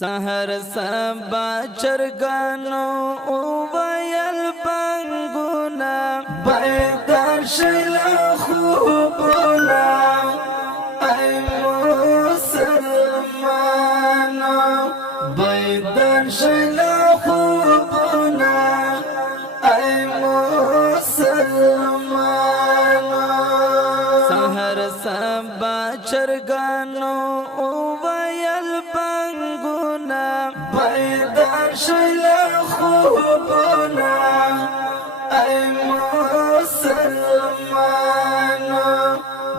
سحر سبا چرگانو ویل بانگونا بیدار شیلا خوبونا ای مسلمانو بیدار شیلا خوبونا ای مسلمانو سحر سبا چرگانو ویل بانگونا بیدار شیلا خوبونا ای مسلمانو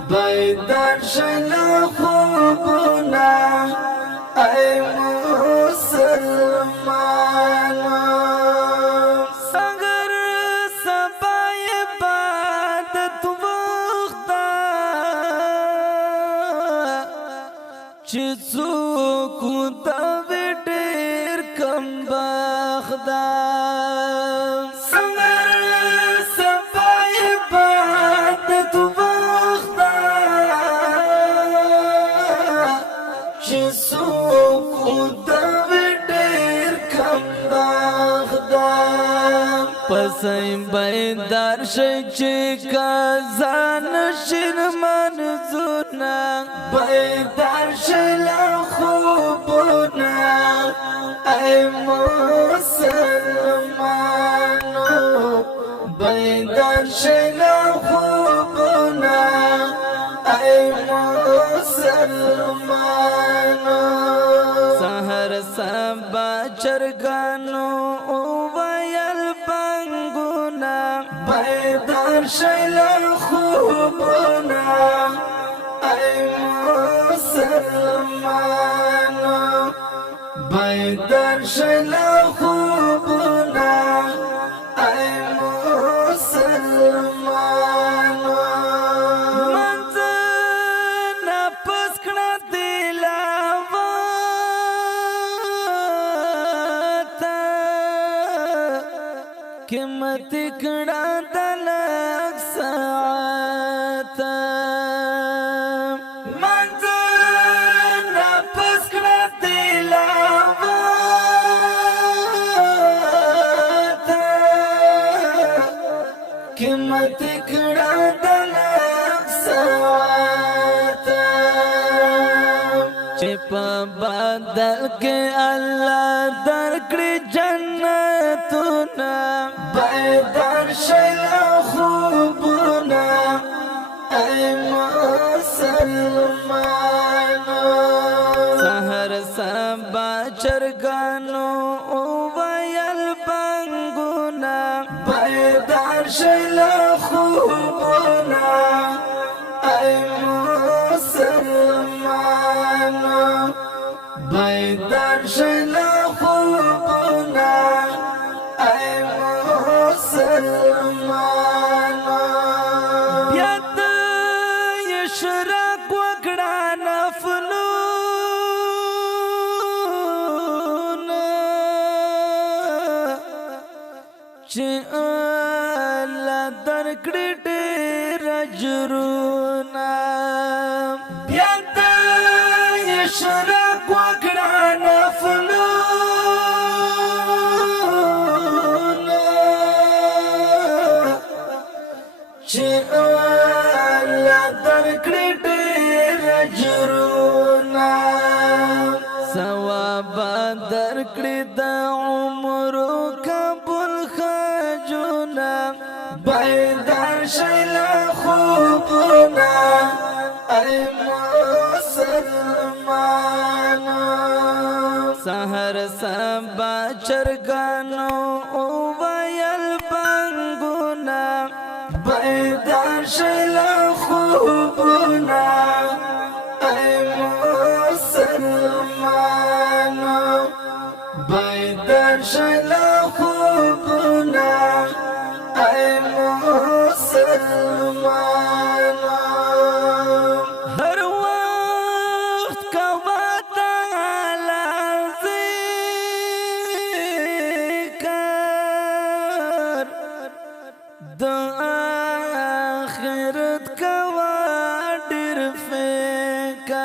بیدار شیلا خوبونا ای مسلمانو سنگر سبای عبادت وختا چی څوک دا ډېر کم بخدا سنگر سبای عبادت وختا چی څوک دا ډېر کم بخدا پسای بیدار شي چې کازان شین منزونا بیدار شي لا خوبنا ای مسلمانو بیدار شي لا خوبنا ای مسلمانو سحر سبا چرگانو ویل بانگونا بیدار شیلا خوبنا ای مسلمانو بیدار شیلا خوبنا ای مسلمانو منزنا پسکنا دلاواتا قیمت کڑا دلک ساعتا منزنا پسکنا دلاواتا قیمت کڑا دلک ساعتا چپا بدل کے اللہ درکڑی جنتنا بیدار شیلا خوبنا ای مسلمانو سحر سبا چرگانو ویل بانگونا بیدار شیلا خوبنا ای مسلمانو بیدار شیلا خوبنا ای مسلمانو بیاد اشراق وکڑا نفلونا چه اللہ درکڑی دیر اجرونا بیاد اشراق وکڑا نفلونا چه اللہ درکڑی دیر اجرونا ثواب درکڑی دا عمرو قبول خجونا بیدار شیلا خوبنا ای مسلمانو سحر سبا چرگانو ویل بانگونا بیدار شیلا خوبنا ای مسلمانو بیدار شیلا خوبنا ای مسلمانو ہر وقت کا وعدہ ذکر دا آخرت کا وعدہ فکر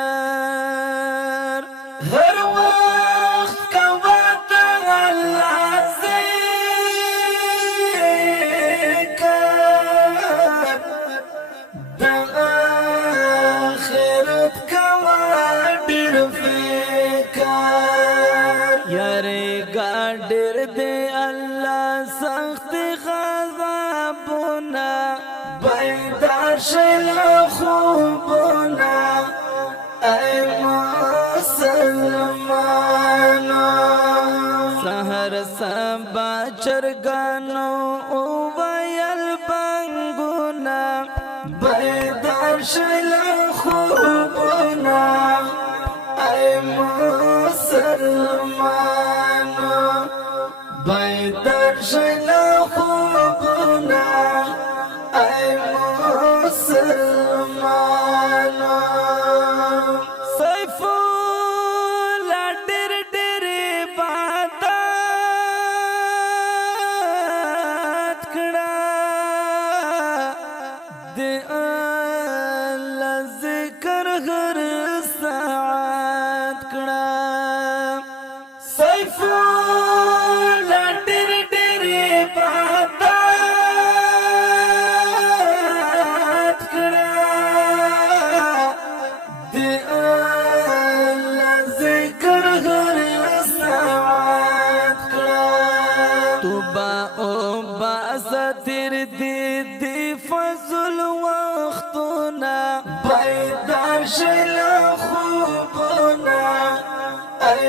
ہر وقت ډېر دی الله سخت غضبونه بیدار شئ له خوبونه ای مسلمانو سحر سبا چرګانو وویل بنګونه بیدار شئ له خوبونه ای مسلمانو بیدار شئ له خوبونه ای مسلمانو سیفالله ډېر ډېر عبادت کړه د الله ذکر هر ساعت کړه سیفالله ډېر ډېر عبادت کړه د الله ذکر هر ساعت کړه توبه او باسطر دې دی فضل وختونه بیدار شئ له خوبونه ای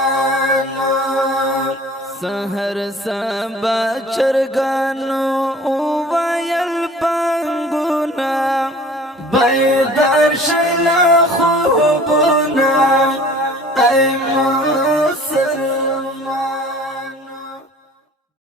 مسلمانو سحر سبا چرګانو وویل بنګونه بیدار شئ له خوبونه